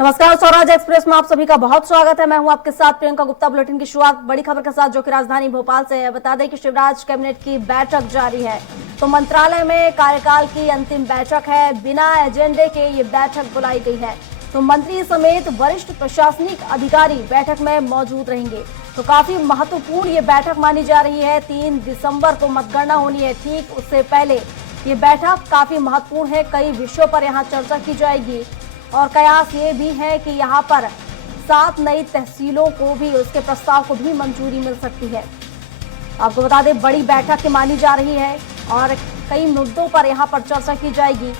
नमस्कार, स्वराज एक्सप्रेस में आप सभी का बहुत स्वागत है। मैं हूं आपके साथ प्रियंका गुप्ता। बुलेटिन की शुरुआत बड़ी खबर के साथ जो कि राजधानी भोपाल से है। बता दें कि शिवराज कैबिनेट की बैठक जारी है, तो मंत्रालय में कार्यकाल की अंतिम बैठक है। बिना एजेंडे के ये बैठक बुलाई गई है, तो मंत्री समेत वरिष्ठ प्रशासनिक अधिकारी बैठक में मौजूद रहेंगे। तो काफी महत्वपूर्ण ये बैठक मानी जा रही है। 3 दिसंबर को मतगणना होनी है, ठीक उससे पहले ये बैठक काफी महत्वपूर्ण है। कई विषयों पर यहाँ चर्चा की जाएगी और कयास ये भी है कि यहाँ पर 7 नई तहसीलों को भी, उसके प्रस्ताव को भी मंजूरी मिल सकती है। आपको बता दें, बड़ी बैठक मानी जा रही है और कई मुद्दों पर यहाँ पर चर्चा की जाएगी।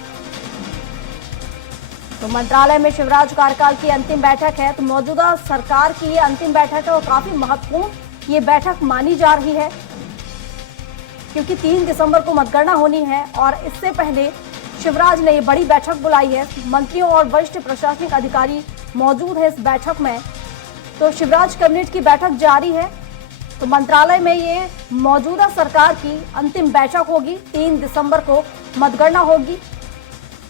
तो मंत्रालय में शिवराज कार्यकाल की अंतिम बैठक है, तो मौजूदा सरकार की ये अंतिम बैठक है और काफी महत्वपूर्ण ये बैठक मानी जा रही है, क्योंकि 3 दिसंबर को मतगणना होनी है और इससे पहले शिवराज ने ये बड़ी बैठक बुलाई है। मंत्रियों और वरिष्ठ प्रशासनिक अधिकारी मौजूद हैं इस बैठक में। तो शिवराज कैबिनेट की बैठक जारी है, तो मंत्रालय में ये मौजूदा सरकार की अंतिम बैठक होगी। 3 दिसंबर को मतगणना होगी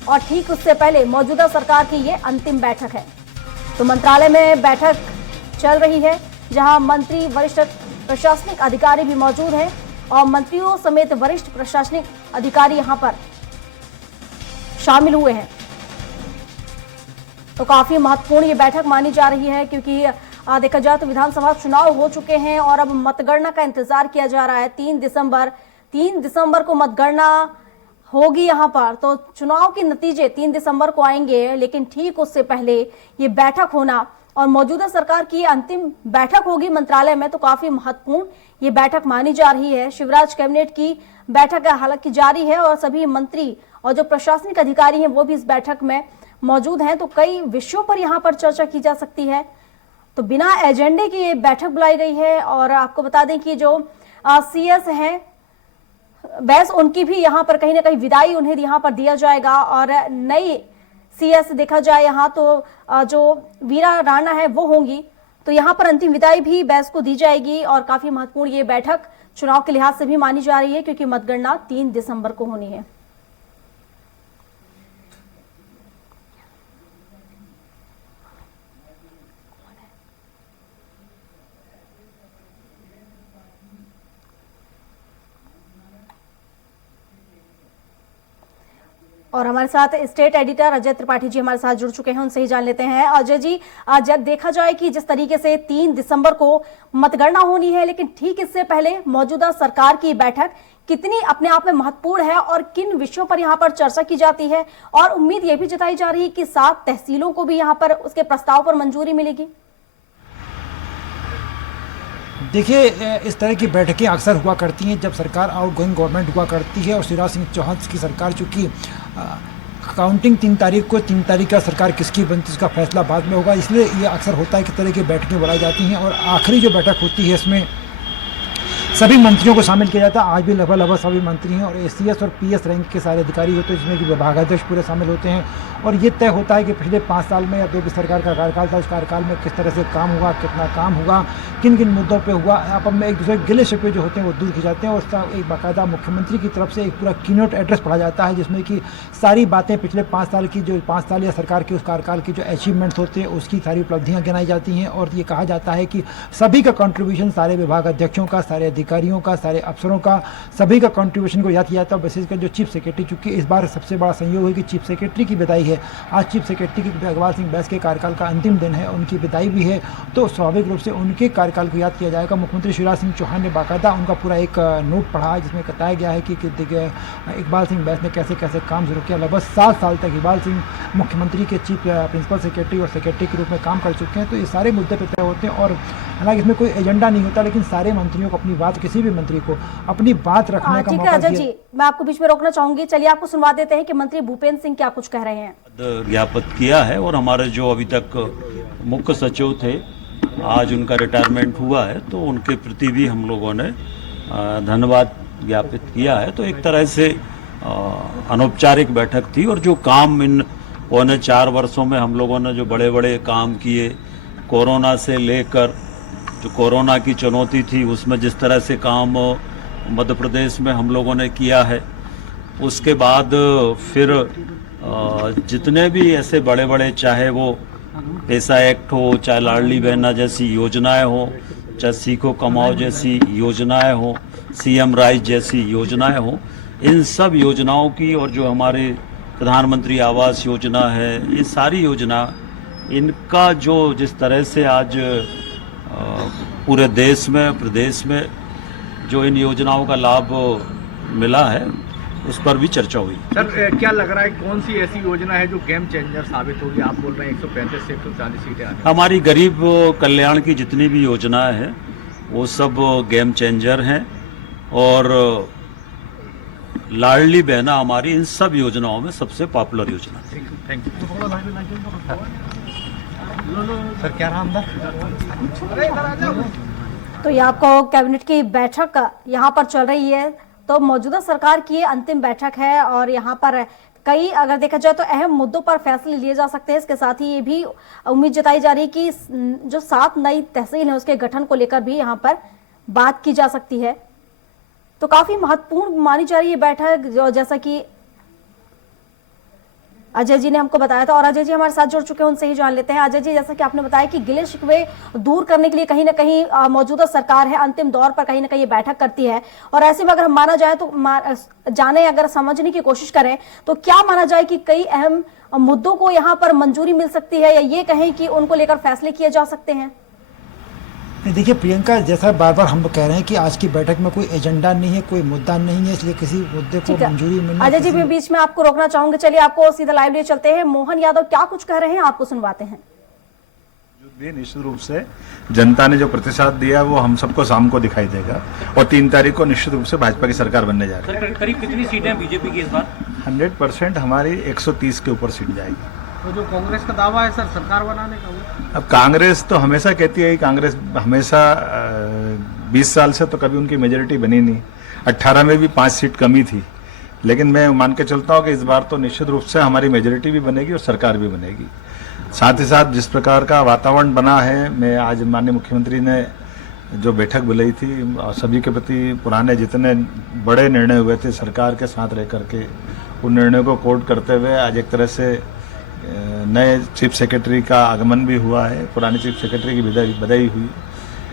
और ठीक उससे पहले मौजूदा सरकार की ये अंतिम बैठक है। तो मंत्रालय में बैठक चल रही है, जहां मंत्री, वरिष्ठ प्रशासनिक अधिकारी भी मौजूद हैं और मंत्रियों समेत वरिष्ठ प्रशासनिक अधिकारी यहां पर शामिल हुए हैं। तो काफी महत्वपूर्ण ये बैठक मानी जा रही है, क्योंकि देखा जाए तो विधानसभा चुनाव हो चुके हैं और अब मतगणना का इंतजार किया जा रहा है। 3 दिसंबर को मतगणना होगी यहाँ पर, तो चुनाव के नतीजे 3 दिसंबर को आएंगे, लेकिन ठीक उससे पहले ये बैठक होना और मौजूदा सरकार की अंतिम बैठक होगी मंत्रालय में, तो काफी महत्वपूर्ण ये बैठक मानी जा रही है। शिवराज कैबिनेट की बैठक हालांकि जारी है और सभी मंत्री और जो प्रशासनिक अधिकारी हैं वो भी इस बैठक में मौजूद हैं। तो कई विषयों पर यहाँ पर चर्चा की जा सकती है। तो बिना एजेंडे की ये बैठक बुलाई गई है और आपको बता दें कि जो सीएस हैं बैस, उनकी भी यहाँ पर कहीं ना कहीं विदाई उन्हें यहाँ पर दिया जाएगा और नई सीएस देखा जाए यहाँ तो जो वीरा राणा है वो होंगी, तो यहाँ पर अंतिम विदाई भी बैस को दी जाएगी। और काफी महत्वपूर्ण ये बैठक चुनाव के लिहाज से भी मानी जा रही है, क्योंकि मतगणना 3 दिसंबर को होनी है। और हमारे साथ स्टेट एडिटर अजय त्रिपाठी जी हमारे साथ जुड़ चुके हैं, उनसे ही जान लेते हैं। अजय जी, जब देखा जाए कि जिस तरीके से 3 दिसंबर को मतगणना होनी है, लेकिन ठीक इससे पहले मौजूदा सरकार की बैठक कितनी अपने आप में महत्वपूर्ण है और किन विषयों पर यहाँ पर चर्चा की जाती है, और उम्मीद ये भी जताई जा रही है कि 7 तहसीलों को भी यहाँ पर उसके प्रस्ताव पर मंजूरी मिलेगी। देखिए, इस तरह की बैठकें अक्सर हुआ करती हैं जब सरकार आउटगोइंग गवर्नमेंट हुआ करती है और शिवराज सिंह चौहान की सरकार, चूँकि काउंटिंग 3 तारीख को, 3 तारीख का सरकार किसकी बनती उसका फैसला बाद में होगा, इसलिए ये अक्सर होता है कि तरह की बैठकें बुलाई जाती हैं। और आखिरी जो बैठक होती है इसमें सभी मंत्रियों को शामिल किया जाता है। आज भी लगभग सभी मंत्री हैं और एसीएस और पीएस रैंक के सारे अधिकारी होते हैं, जिसमें कि विभागाध्यक्ष पूरे शामिल होते हैं। और ये तय होता है कि पिछले 5 साल में या जो भी सरकार का कार्यकाल था, उस कार्यकाल में किस तरह से काम हुआ, कितना काम हुआ, किन किन मुद्दों पे हुआ। आप में एक दूसरे गिले शिकवे जो होते हैं वो दूर किए जाते हैं और उसका एक बाकायदा मुख्यमंत्री की तरफ से एक पूरा कीनोट एड्रेस पढ़ा जाता है, जिसमें कि सारी बातें पिछले 5 साल की, जो 5 साल या सरकार के उस कार्यकाल की जो अचीवमेंट्स होते हैं उसकी सारी उपलब्धियाँ गिनाई जाती हैं। और ये कहा जाता है कि सभी का कॉन्ट्रीब्यूशन, सारे विभाग अध्यक्षों का, सारे अधिकारियों का, सारे अफसरों का, सभी का कॉन्ट्रीब्यूशन को याद किया जाता है। विशेषकर जो चीफ सेक्रेटरी, चूँकि इस बार सबसे बड़ा संयोग है कि चीफ सेक्रेटरी की विदाई है। आज चीफ सेक्रेटरी की इकबाल सिंह बैस के कार्यकाल का अंतिम दिन है, उनकी विदाई भी है, तो स्वाभाविक रूप से उनके कार्यकाल को याद किया जाएगा। मुख्यमंत्री शिवराज सिंह चौहान ने बाकायदा उनका पूरा एक नोट पढ़ा है, जिसमें बताया गया है कि इकबाल सिंह बैस ने कैसे कैसे काम शुरू किया। लगभग 7 साल तक इकबाल सिंह मुख्यमंत्री के चीफ प्रिंसिपल सेक्रेटरी और सेक्रेटरी के रूप में काम कर चुके हैं। तो ये सारे मुद्दे पर तय होते हैं और हालांकि इसमें कोई एजेंडा नहीं होता, लेकिन सारे मंत्रियों को अपनी बात, किसी भी मंत्री को अपनी बात रखने का मौका दिया। अजय जी, मैं आपको बीच में रोकना चाहूंगी, चलिए आपको सुनवा देते हैं कि मंत्री भूपेंद्र सिंह क्या कुछ कह रहे हैं। ज्ञापित किया है और हमारे जो अभी तक मुख्य सचिव थे, आज उनका रिटायरमेंट हुआ है, तो उनके प्रति भी हम लोगों ने धन्यवाद ज्ञापित किया है। तो एक तरह से अनौपचारिक बैठक थी और जो काम इन 4 वर्षों में हम लोगों ने जो बड़े बड़े काम किए, कोरोना से लेकर जो कोरोना की चुनौती थी उसमें जिस तरह से काम मध्य प्रदेश में हम लोगों ने किया है, उसके बाद फिर जितने भी ऐसे बड़े बड़े, चाहे वो पैसा एक्ट हो, चाहे लाडली बहना जैसी योजनाएं हो, चाहे सीखो कमाओ जैसी योजनाएं हो, सीएम राइज जैसी योजनाएं हो, इन सब योजनाओं की और जो हमारे प्रधानमंत्री आवास योजना है, ये सारी योजना इनका जो जिस तरह से आज पूरे देश में प्रदेश में जो इन योजनाओं का लाभ मिला है उस पर भी चर्चा हुई। सर क्या लग रहा है कौन सी ऐसी योजना है जो गेम चेंजर साबित होगी? आप बोल रहे हैं 135 से 140 सीटें आने। हमारी गरीब कल्याण की जितनी भी योजनाएं हैं वो सब गेम चेंजर हैं और लाडली बहना हमारी इन सब योजनाओं में सबसे पॉपुलर योजना है। Thank you sir. क्या नाम था? तो ये आपको कैबिनेट की बैठक यहाँ पर चल रही है, तो मौजूदा सरकार की ये अंतिम बैठक है और यहाँ पर कई अगर देखा जाए तो अहम मुद्दों पर फैसले लिए जा सकते हैं। इसके साथ ही ये भी उम्मीद जताई जा रही है कि जो 7 नई तहसील है उसके गठन को लेकर भी यहाँ पर बात की जा सकती है। तो काफी महत्वपूर्ण मानी जा रही है बैठक, जो जैसा कि अजय जी ने हमको बताया था और अजय जी हमारे साथ जुड़ चुके हैं, उनसे ही जान लेते हैं। अजय जी, जैसा कि आपने बताया कि गिले शिकवे दूर करने के लिए कहीं ना कहीं मौजूदा सरकार है अंतिम दौर पर कहीं ना कहीं ये बैठक करती है और ऐसे में अगर हम माना जाए तो जाने अगर समझने की कोशिश करें तो क्या माना जाए कि कई अहम मुद्दों को यहाँ पर मंजूरी मिल सकती है या ये कहें कि उनको लेकर फैसले किए जा सकते हैं? देखिए प्रियंका, जैसा बार बार हम कह रहे हैं कि आज की बैठक में कोई एजेंडा नहीं है, कोई मुद्दा नहीं है, इसलिए किसी मुद्दे को मंजूरी मिलना। अजय जी, बीच में आपको रोकना चाहूंगे, चलिए आपको सीधा लाइव ले चलते हैं। मोहन यादव क्या कुछ कह रहे हैं आपको सुनवाते हैं। निश्चित रूप से जनता ने जो प्रतिशत दिया वो हम सबको शाम को दिखाई देगा और 3 तारीख को निश्चित रूप से भाजपा की सरकार बनने जा रही है। करीब कितनी सीटें बीजेपी की इस बार? 100% हमारी 130 के ऊपर सीट जाएगी। तो जो कांग्रेस का दावा है सर सरकार बनाने का, अब कांग्रेस तो हमेशा कहती है कि कांग्रेस हमेशा 20 साल से तो कभी उनकी मेजोरिटी बनी नहीं। 18 में भी 5 सीट कमी थी, लेकिन मैं मान के चलता हूँ कि इस बार तो निश्चित रूप से हमारी मेजोरिटी भी बनेगी और सरकार भी बनेगी। साथ ही साथ जिस प्रकार का वातावरण बना है, मैं आज माननीय मुख्यमंत्री ने जो बैठक बुलाई थी और सभी के प्रति पुराने जितने बड़े निर्णय हुए थे सरकार के साथ रह करके, उन निर्णयों को कोट करते हुए आज एक तरह से नए चीफ सेक्रेटरी का आगमन भी हुआ है, पुराने चीफ सेक्रेटरी की बधाई हुई।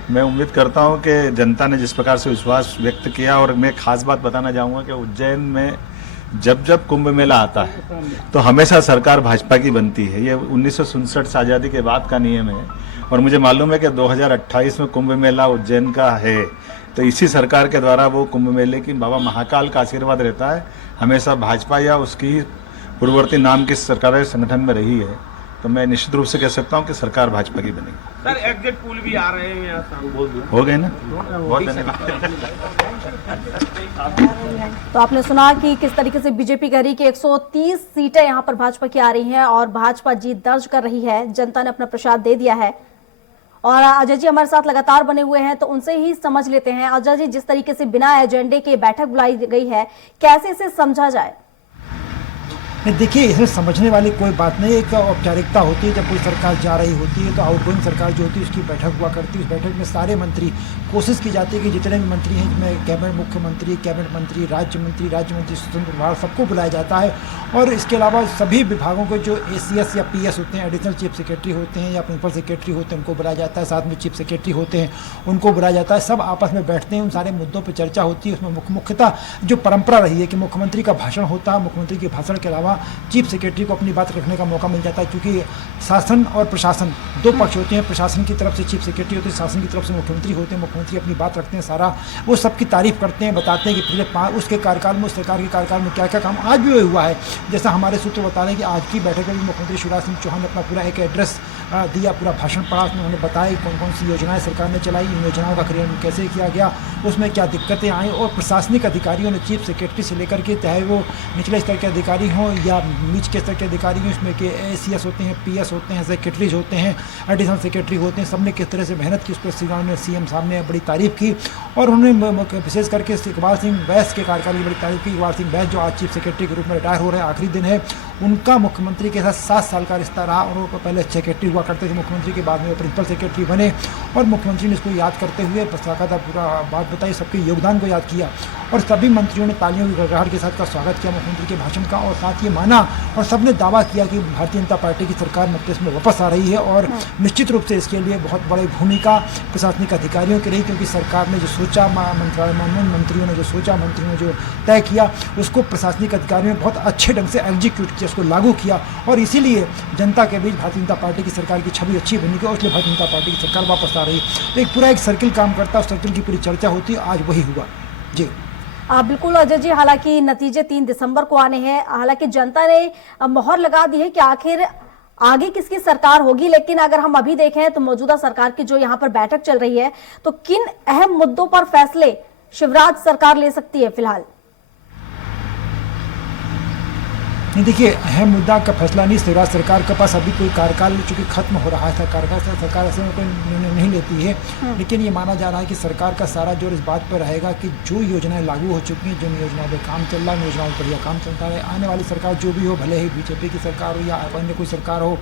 मैं उम्मीद करता हूं कि जनता ने जिस प्रकार से विश्वास व्यक्त किया, और मैं खास बात बताना चाहूँगा कि उज्जैन में जब जब कुंभ मेला आता है तो हमेशा सरकार भाजपा की बनती है। ये 1967 से आज़ादी के बाद का नियम है और मुझे मालूम है कि 2028 में कुंभ मेला उज्जैन का है, तो इसी सरकार के द्वारा वो कुंभ मेले की बाबा महाकाल का आशीर्वाद रहता है। हमेशा भाजपा या उसकी पूर्ववर्ती नाम की सरकार संगठन में रही है, तो मैं निश्चित रूप से कह सकता हूं कि सरकार भाजपा की बनेगी। सर एग्जिट पोल भी आ रहे हैं, हो गए ना? बहुत धन्यवाद। तो आपने सुना कि किस तरीके से बीजेपी कह रही कि 130 सीटें यहां पर भाजपा की आ रही हैं और भाजपा जीत दर्ज कर रही है, जनता ने अपना प्रसाद दे दिया है। और अजय जी हमारे साथ लगातार बने हुए हैं, तो उनसे ही समझ लेते हैं। अजय जी, जिस तरीके से बिना एजेंडे के बैठक बुलाई गई है, कैसे इसे समझा जाए? देखिए, इसमें समझने वाली कोई बात नहीं। एक औपचारिकता होती है, जब कोई सरकार जा रही होती है तो आउटगोइंग सरकार जो होती है उसकी बैठक हुआ करती है। उस बैठक में सारे मंत्री, कोशिश की जाती है कि जितने भी मंत्री हैं, जिसमें कैबिनेट मुख्यमंत्री, कैबिनेट मंत्री, राज्य मंत्री स्वतंत्र विभाग, सबको बुलाया जाता है। और इसके अलावा सभी विभागों के जो ACS या PS होते हैं, एडिशनल चीफ सेक्रेटरी होते हैं या प्रिंसिपल सेक्रेटरी होते हैं, उनको बुलाया जाता है। साथ में चीफ सेक्रेटरी होते हैं, उनको बुलाया जाता है। सब आपस में बैठते हैं, उन सारे मुद्दों पर चर्चा होती है। उसमें मुख्यतः जो परंपरा रही है कि मुख्यमंत्री का भाषण होता है, मुख्यमंत्री के भाषण के अलावा चीफ सेक्रेटरी को अपनी बात रखने का मौका मिल जाता है, क्योंकि शासन और प्रशासन दो पक्ष होते हैं। प्रशासन की तरफ से चीफ सेक्रेटरी होते हैं, शासन की तरफ से मुख्यमंत्री होते हैं। मुख्यमंत्री अपनी बात रखते हैं, सारा वो सबकी तारीफ करते हैं, बताते हैं कि पिछले उसके कार्यकाल में, उस सरकार के कार्यकाल में क्या क्या काम आज भी हुआ है। जैसा हमारे सूत्र बता रहे हैं कि आज की बैठक में भी मुख्यमंत्री शिवराज सिंह चौहान ने अपना पूरा एक एड्रेस दिया, पूरा भाषण पढ़ा। उसमें उन्होंने बताया कौन कौन सी योजनाएं सरकार ने चलाई, इन योजनाओं का क्रियान्वयन कैसे किया गया, उसमें क्या दिक्कतें आई। और प्रशासनिक अधिकारियों ने चीफ सेक्रेटरी से लेकर के, चाहे वो निचले स्तर के अधिकारी हों या बीच के स्तर के अधिकारी हों, इसमें के ACS होते हैं, PS होते हैं, सेक्रेटरीज होते हैं, एडिशनल सेक्रेटरी होते हैं, सबने किस तरह से मेहनत की, उस पर CM साहब ने बड़ी तारीफ की। और उन्होंने विशेष करके इकबाल सिंह बैस के कार्यकाल की बड़ी तारीफ की। इकबाल सिंह बैस जो आज चीफ सेक्रेटरी के रूप में रिटायर हो रहे हैं, आखिरी दिन है, उनका मुख्यमंत्री के साथ 7 साल का रिश्ता रहा और वो पहले सेक्रेटरी हुआ करते थे मुख्यमंत्री के, बाद में वो प्रिंसिपल सेक्रेटरी बने और मुख्यमंत्री ने इसको याद करते हुए बाकायदा पूरा बात बताई, सबके योगदान को याद किया और सभी मंत्रियों ने तालियों की गड़गड़ाहट के साथ का स्वागत किया मुख्यमंत्री के भाषण का और साथ ये माना और सबने दावा किया कि भारतीय जनता पार्टी की सरकार मध्य में वापस आ रही है और निश्चित रूप से इसके लिए बहुत बड़ी भूमिका प्रशासनिक अधिकारियों की रही, क्योंकि सरकार ने जो सोचा, मंत्रियों ने जो सोचा, मंत्रियों ने जो तय किया उसको प्रशासनिक अधिकारियों ने बहुत अच्छे ढंग से एग्जीक्यूट किया, उसको लागू किया और इसीलिए जनता के बीच भारतीय जनता पार्टी की सरकार की छवि अच्छी बनी और इसलिए भारतीय जनता पार्टी की सरकार वापस आ रही है। तो एक पूरा एक सर्किल काम करता है, उस सर्किल की पूरी चर्चा होती है, आज वही हुआ जी। बिल्कुल अजय जी, हालांकि नतीजे 3 दिसंबर को आने हैं, हालांकि जनता ने मोहर लगा दी है कि आखिर आगे किसकी सरकार होगी, लेकिन अगर हम अभी देखें तो मौजूदा सरकार की जो यहाँ पर बैठक चल रही है तो किन अहम मुद्दों पर फैसले शिवराज सरकार ले सकती है फिलहाल? नहीं देखिए, अहम मुद्दा का फैसला नहीं, शिवराज सरकार के पास अभी कोई कार्यकाल चूंकि खत्म हो रहा था, कार्यकाल से सरकार ऐसे में कोई निर्णय नहीं लेती है, लेकिन ये माना जा रहा है कि सरकार का सारा जोर इस बात पर रहेगा कि जो योजनाएं लागू हो चुकी हैं, जिन योजनाओं पर काम चल रहा है, योजनाओं पर यह काम चलता है, आने वाली सरकार जो भी हो, भले ही बीजेपी की सरकार हो या अन्य कोई सरकार हो,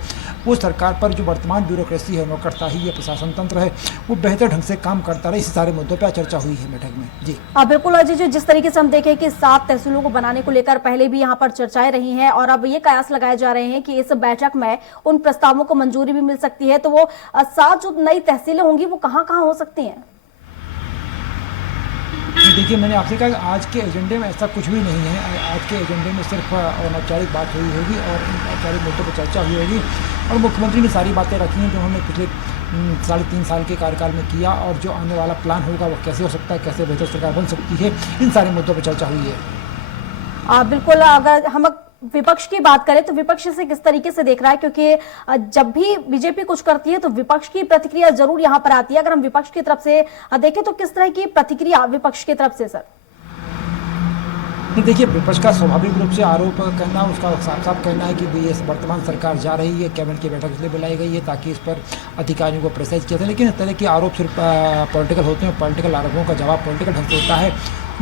वो सरकार पर जो वर्तमान ब्यूरोक्रेसी है, नौकरशाही या प्रशासन तंत्र है, वो बेहतर ढंग से काम करता रहे। इस सारे मुद्दों पर चर्चा हुई है बैठक में जी। बिल्कुल अजय जी, जिस तरीके से हम देखें कि 7 तहसीलों को बनाने को लेकर पहले भी यहाँ पर चर्चाएं रही हैं और अब ये कयास लगाए जा रहे हैं कि इस बैठक में उन प्रस्तावों को मंजूरी भी मिल सकती है, तो वो 7 जो नई तहसीलें होंगी वो कहां-कहां हो सकती हैं? देखिए, मैंने आपसे कहा कि आज के एजेंडे में ऐसा कुछ भी नहीं है। आज के एजेंडे में सिर्फ अनौपचारिक बात हुई होगी और इन औपचारिक मुद्दों पर चर्चा हुई होगी और मुख्यमंत्री ने सारी बातें रखी हैं जो उन्होंने पिछले 3.5 साल के कार्यकाल में किया और जो आने वाला प्लान होगा वो कैसे हो सकता है, कैसे बेहतर सरकार बन सकती है, इन सारे मुद्दों पर चर्चा हुई है। बिल्कुल, अगर हम विपक्ष की बात करें तो विपक्ष से किस तरीके से देख रहा है, क्योंकि जब भी बीजेपी कुछ करती है तो विपक्ष की प्रतिक्रिया जरूर यहां पर आती है। अगर हम विपक्ष की तरफ से देखें तो किस तरह की प्रतिक्रिया विपक्ष की तरफ से? सर देखिए, विपक्ष का स्वाभाविक रूप से आरोप करना, उसका साफ साफ कहना है कि ये वर्तमान सरकार जा रही है, कैबिनेट की बैठक इसलिए बुलाई गई है ताकि इस पर अधिकारियों को प्रेसाइज किया जाए, लेकिन इस तरह के आरोप सिर्फ पॉलिटिकल होते हैं, पॉलिटिकल आरोपों का जवाब पॉलिटिकल ढंग से होता है।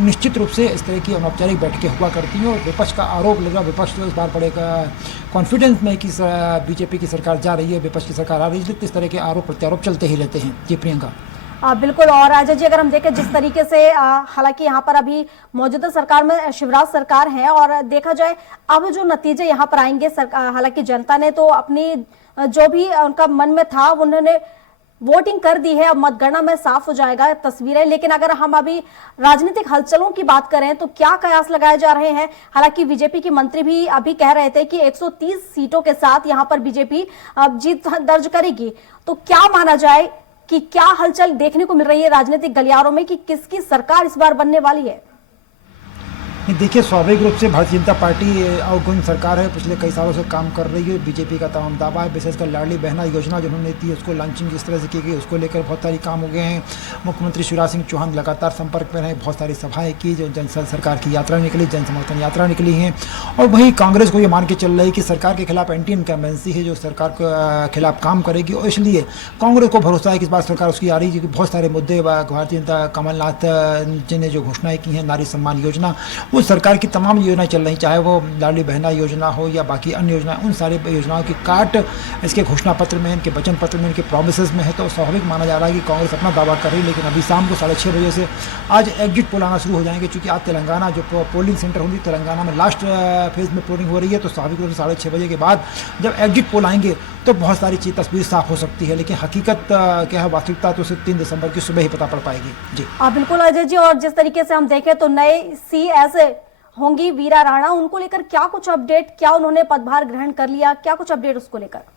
निश्चित रूप से इस तरह की अनौपचारिक बैठकें हुआ करती हैं और विपक्ष का आरोप लगा, विपक्ष तो इस बार बड़े कॉन्फिडेंस में कि बीजेपी की सरकार जा रही है, विपक्ष की सरकार आ रही है, इस तरह के आरोप प्रत्यारोप चलते ही रहते हैं जी। प्रियंका बिल्कुल, और अजय जी, अगर हम देखें जिस तरीके से हालांकि यहाँ पर अभी मौजूदा सरकार में शिवराज सरकार है और देखा जाए अब जो नतीजे यहाँ पर आएंगे, हालांकि जनता ने तो अपनी जो भी उनका मन में था उन्होंने वोटिंग कर दी है, अब मतगणना में साफ हो जाएगा तस्वीरें, लेकिन अगर हम अभी राजनीतिक हलचलों की बात करें तो क्या कयास लगाए जा रहे हैं? हालांकि बीजेपी के मंत्री भी अभी कह रहे थे कि 130 सीटों के साथ यहाँ पर बीजेपी जीत दर्ज करेगी, तो क्या माना जाए कि क्या हलचल देखने को मिल रही है राजनीतिक गलियारों में कि किसकी सरकार इस बार बनने वाली है? देखिए, स्वाभाविक रूप से भारतीय जनता पार्टी आउटगोइंग सरकार है, पिछले कई सालों से काम कर रही है। बीजेपी का तमाम दावा है, विशेषकर लाडली बहना योजना जो उन्होंने दी उसको लॉन्चिंग जिस तरह से की गई उसको लेकर बहुत सारी काम हो गए हैं। मुख्यमंत्री शिवराज सिंह चौहान लगातार संपर्क में रहे, बहुत सारी सभाएं की, जो सरकार की यात्रा निकली, जन समर्थन यात्रा निकली हैं और वहीं कांग्रेस को ये मान के चल रही है कि सरकार के खिलाफ एंटी इनकम्बेंसी है, जो सरकार के खिलाफ काम करेगी और इसलिए कांग्रेस को भरोसा है कि इस बार सरकार उसकी आ रही है, क्योंकि बहुत सारे मुद्दे भारतीय जनता कमलनाथ जी ने जो घोषणाएं की हैं, नारी सम्मान योजना, वो सरकार की तमाम योजनाएं चल रही, चाहे वो लाडली बहना योजना हो या बाकी अन्य योजनाएं, उन सारी योजनाओं की काट इसके घोषणा पत्र में, इनके वचन पत्र में, इनके प्रोमिसेस में है। तो स्वाभाविक माना जा रहा है कि कांग्रेस अपना दावा कर रही है, लेकिन अभी शाम को 6:30 बजे से आज एग्जिट पोल आना शुरू हो जाएंगे, क्योंकि आज तेलंगाना जो पोलिंग सेंटर होंगी, तेलंगाना में लास्ट फेज में पोलिंग हो रही है, तो स्वाभाविक रूप से 6:30 बजे के बाद जब एग्जिट पोल आएंगे तो बहुत सारी चीज तस्वीर साफ हो सकती है, लेकिन हकीकत क्या है, वास्तविकता तो सिर्फ 3 दिसंबर की सुबह ही पता पड़ पाएगी जी। बिल्कुल अजय जी, और जिस तरीके से हम देखें तो नए CS होंगी वीरा राणा, उनको लेकर क्या कुछ अपडेट, क्या उन्होंने पदभार ग्रहण कर लिया, क्या कुछ अपडेट उसको लेकर?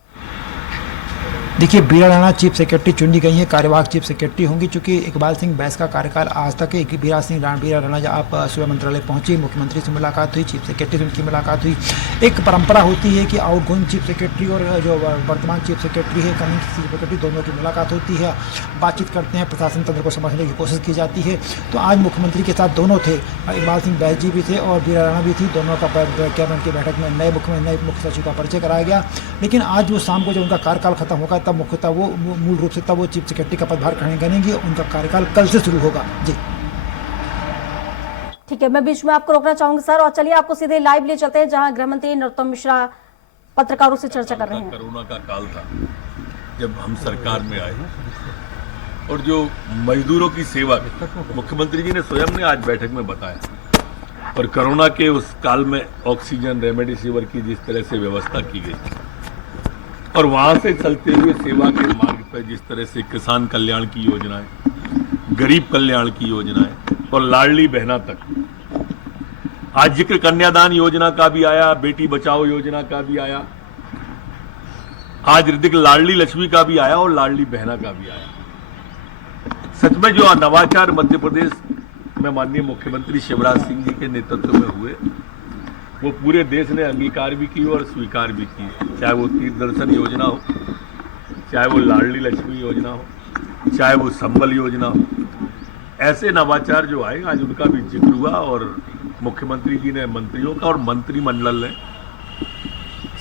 देखिए, वीरा राणा चीफ सेक्रेटरी चुनी गई हैं, कार्यवाहक चीफ सेक्रेटरी होंगी, चूंकि इकबाल सिंह बैस का कार्यकाल आज तक है। वीरा राणा जब आप सुबह मंत्रालय पहुंची, मुख्यमंत्री से मुलाकात हुई, चीफ सेक्रेटरी से उनकी मुलाकात हुई। एक परंपरा होती है कि आउटगोइंग चीफ सेक्रेटरी और जो वर्तमान चीफ सेक्रेटरी है, कमिंग चीफ सेक्रेटरी, दोनों की मुलाकात होती है, बातचीत करते हैं, प्रशासन तंत्र को समझने की कोशिश की जाती है। तो आज मुख्यमंत्री के साथ दोनों थे, इकबाल सिंह बैस जी भी थे और वीरा राणा भी थी, दोनों का कैबिनेट की बैठक में नए मुख्य सचिव का परिचय कराया गया। लेकिन आज वो शाम को जब उनका कार्यकाल खत्म होगा तब मुख्यतः वो मूल रूप से तब वो चीफ सेक्रेटरी का पदभार ग्रहण करेंगे, उनका कार्यकाल कल से शुरू होगा जी। ठीक है, मैं बीच में आपको रोकना चाहूंगी सर, और चलिए आपको सीधे लाइव ले चलते हैं जहां गृह मंत्री नरोत्तम मिश्रा पत्रकारों से चर्चा कर रहे हैं। कोरोना का काल था जब हम सरकार में आए, और जो मजदूरों की सेवा मुख्यमंत्री जी ने स्वयं ने आज बैठक में बताया, और कोरोना के उस काल में ऑक्सीजन रेमडेसिविर की जिस तरह से व्यवस्था की गई, और वहां से चलते हुए सेवा के मार्ग पर जिस तरह से किसान कल्याण की योजनाएं, गरीब कल्याण की योजनाएं और लाडली बहना तक, आज जिक्र कन्यादान योजना का भी आया, बेटी बचाओ योजना का भी आया, आज ऋतिक लाडली लक्ष्मी का भी आया और लाडली बहना का भी आया। सच में जो नवाचार मध्य प्रदेश में माननीय मुख्यमंत्री शिवराज सिंह जी के नेतृत्व में हुए, वो पूरे देश ने अंगीकार भी की और स्वीकार भी की। चाहे वो तीर्थ दर्शन योजना हो, चाहे वो लाडली लक्ष्मी योजना हो, चाहे वो संबल योजना हो, ऐसे नवाचार जो आए आज उनका भी जिक्र हुआ, और मुख्यमंत्री जी ने मंत्रियों का और मंत्रिमंडल ने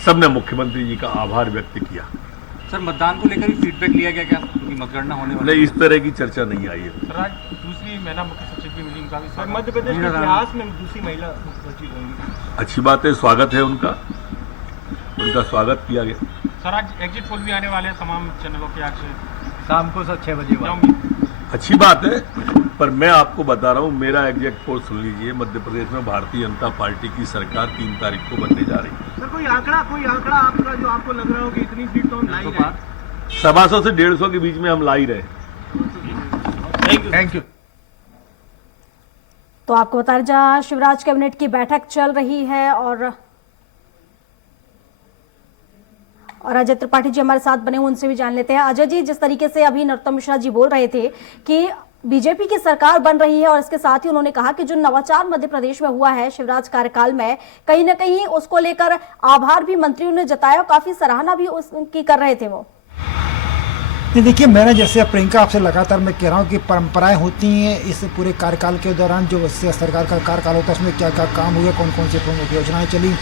सबने मुख्यमंत्री जी का आभार व्यक्त किया। सर, मतदान को लेकर भी फीडबैक लिया गया क्या, क्योंकि मतगणना होने वाली नहीं, इस तरह की चर्चा नहीं आई है। सर, आज दूसरी महिला मुख्य सचिव भी मिली, उनका भी सर मध्य प्रदेश के इतिहास में दूसरी महिला मुख्य सचिव होंगी। अच्छी बात है, स्वागत है उनका स्वागत किया गया। सर, आज एग्जिट पोल भी आने वाले हैं तमाम चैनलों के, आज शाम को सर 6 बजे अच्छी बात है, पर मैं आपको बता रहा हूँ, मेरा एग्जैक्ट पोल सुन लीजिए। मध्य प्रदेश में भारतीय जनता पार्टी की सरकार 3 तारीख को बनने जा रही है। सर, कोई आंकड़ा आपका जो आपको लग रहा हो कि इतनी सीट तो हम ला ही रहे हैं? 125 से 150 के बीच में हम ला ही रहे। Thank you. तो आपको बता दें, जहां शिवराज कैबिनेट की बैठक चल रही है और अजय त्रिपाठी जी हमारे साथ बने हुए, उनसे भी जान लेते हैं। अजय जी, जिस तरीके से अभी नरोत्तम मिश्रा जी बोल रहे थे कि बीजेपी की सरकार बन रही है, और इसके साथ ही उन्होंने कहा कि जो नवाचार मध्य प्रदेश में हुआ है शिवराज कार्यकाल में, कहीं ना कहीं उसको लेकर आभार भी मंत्रियों ने जताया और काफी सराहना भी उसकी कर रहे थे वो। देखिए, मैंने जैसे प्रियंका आपसे लगातार मैं कह रहा हूँ कि परंपराएं होती हैं इस पूरे कार्यकाल के दौरान, जो सरकार का कार्यकाल होता है उसमें क्या क्या काम हुए, कौन कौन सी प्रमुख योजनाएं चली,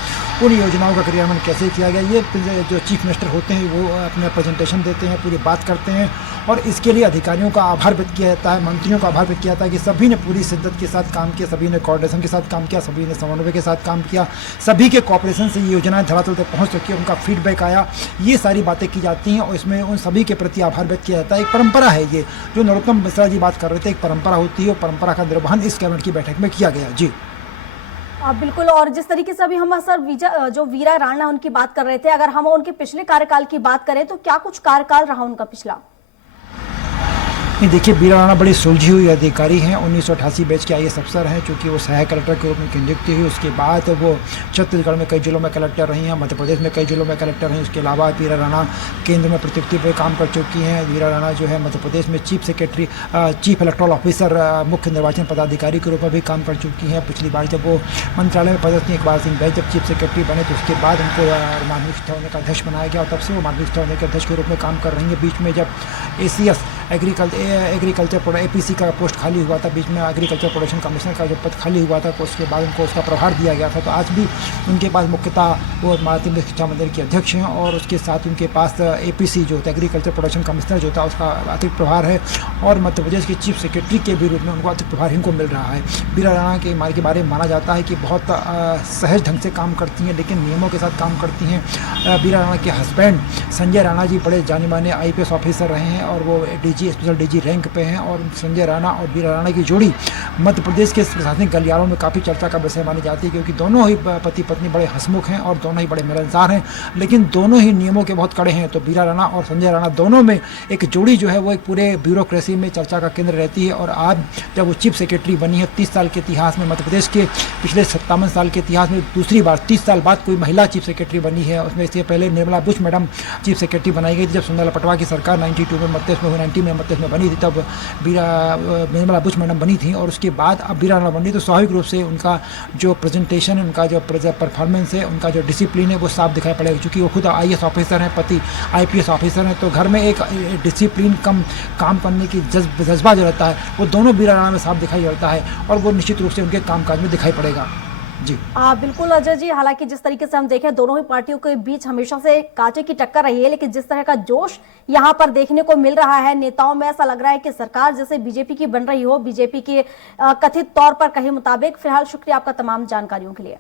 उन योजनाओं का क्रियान्वयन कैसे किया गया, ये जो चीफ मिनिस्टर होते हैं वो अपने प्रेजेंटेशन देते हैं, पूरी बात करते हैं, और इसके लिए अधिकारियों का आभार व्यक्त किया जाता है, मंत्रियों का आभार व्यक्त किया जाता है कि सभी ने पूरी शिद्दत के साथ काम किया, सभी ने कोऑर्डिनेशन के साथ काम किया, सभी ने समन्वय के साथ काम किया, सभी के कोऑपरेशन से ये योजनाएं धरातल तक पहुँच सकी, उनका फीडबैक आया, ये सारी बातें की जाती हैं, और इसमें उन सभी के प्रति आभार व्यक्त किया जाता है। एक परंपरा है ये, जो नरोत्तम मिश्रा जी बात कर रहे थे, एक परंपरा होती है, और परंपरा का निर्वहन इस कैबिनेट की बैठक में किया गया। जी बिल्कुल, और जिस तरीके से अभी हम सर जो वीरा राणा उनकी बात कर रहे थे, अगर हम उनके पिछले कार्यकाल की बात करें तो क्या कुछ कार्यकाल रहा उनका पिछला? देखिए, वीरा राणा बड़ी सुलझी हुई अधिकारी हैं, 1988 बैच के IAS अफसर हैं, चूँकि वो सहायक कलेक्टर के रूप में नियुक्ति हुई। उसके बाद वो छत्तीसगढ़ में कई जिलों में कलेक्टर रही हैं, मध्य प्रदेश में कई जिलों में कलेक्टर हैं। उसके अलावा वीरा राणा केंद्र में प्रत्युक्ति पर काम कर चुकी हैं। वीरा राणा जो है मध्य प्रदेश में चीफ इलेक्टोरल ऑफिसर, मुख्य निर्वाचन पदाधिकारी के रूप में भी काम कर चुकी हैं। पिछली बार जब वो मंत्रालय में पदस्थ थी, इकबाल सिंह बैच जब चीफ सेक्रेटरी बने, तो उसके बाद उनको माध्यमिक शिक्षा होने का अध्यक्ष बनाया गया, और तब से वो माध्यमिक शिक्षा होने के अध्यक्ष के रूप में काम कर रही हैं। बीच में जब ACS एग्रीकल्चर APC का पोस्ट खाली हुआ था, बीच में एग्रीकल्चर प्रोडक्शन कमिश्नर का जो पद खाली हुआ था, तो उसके बाद उनको उसका प्रभार दिया गया था। तो आज भी उनके पास मुख्यतः वो माध्यमिक शिक्षा मंडल के अध्यक्ष हैं, और उसके साथ उनके पास APC जो होता है, एग्रीकल्चर प्रोडक्शन कमिश्नर जो होता है, उसका अतिरिक्त प्रभार है, और मध्य प्रदेश के चीफ सेक्रेटरी के भी रूप में उनको अतिरिक्त प्रभार इनको मिल रहा है। वीरा राणा के बारे में माना जाता है कि बहुत सहज ढंग से काम करती हैं, लेकिन नियमों के साथ काम करती हैं। वीरा राणा के हस्बैंड संजय राणा जी बड़े जाने माने IPS ऑफिसर रहे हैं, और वो स्पेशल DG रैंक पे हैं, और संजय राणा और वीरा राणा की जोड़ी मध्य प्रदेश के प्रशासनिक गलियारों में काफ़ी चर्चा का विषय मानी जाती है, क्योंकि दोनों ही पति पत्नी बड़े हंसमुख हैं और दोनों ही बड़े मिलनसार हैं, लेकिन दोनों ही नियमों के बहुत कड़े हैं। तो वीरा राणा और संजय राणा दोनों में एक जोड़ी जो है वो एक पूरे ब्यूरोक्रेसी में चर्चा का केंद्र रहती है। और आज जब वो चीफ सेक्रेटरी बनी है, 30 साल के इतिहास में, मध्य प्रदेश के पिछले 57 साल के इतिहास में दूसरी बार 30 साल बाद कोई महिला चीफ सेक्रेटरी बनी है। उसमें इससे पहले Nirmala Bush madam chief secretary बनाई गई थी, जब सुंदर पटवा की सरकार 92 में मध्य में 90 में मध्य में बनी थी, तब निर्मला बुश मैडम बनी थी। और उसके बाद अब वीरा राणा बनी, तो स्वाभाविक रूप से उनका जो प्रेजेंटेशन, उनका जो परफॉर्मेंस है, उनका जो डिसिप्लिन है, वो साफ दिखाई पड़ेगा, क्योंकि वो खुद IAS ऑफिसर हैं, पति IPS ऑफिसर हैं। तो घर में एक डिसिप्लिन कम काम करने की जज्बा जो रहता है, वो दोनों वीरा राणा में साफ दिखाई देता है, और वो निश्चित रूप से उनके कामकाज में दिखाई पड़ेगा। जी बिल्कुल अजय जी, हालांकि जिस तरीके से हम देखें दोनों ही पार्टियों के बीच हमेशा से कांटे की टक्कर रही है, लेकिन जिस तरह का जोश यहां पर देखने को मिल रहा है नेताओं में, ऐसा लग रहा है कि सरकार जैसे बीजेपी की बन रही हो, बीजेपी के कथित तौर पर कहे मुताबिक। फिलहाल शुक्रिया आपका तमाम जानकारियों के लिए।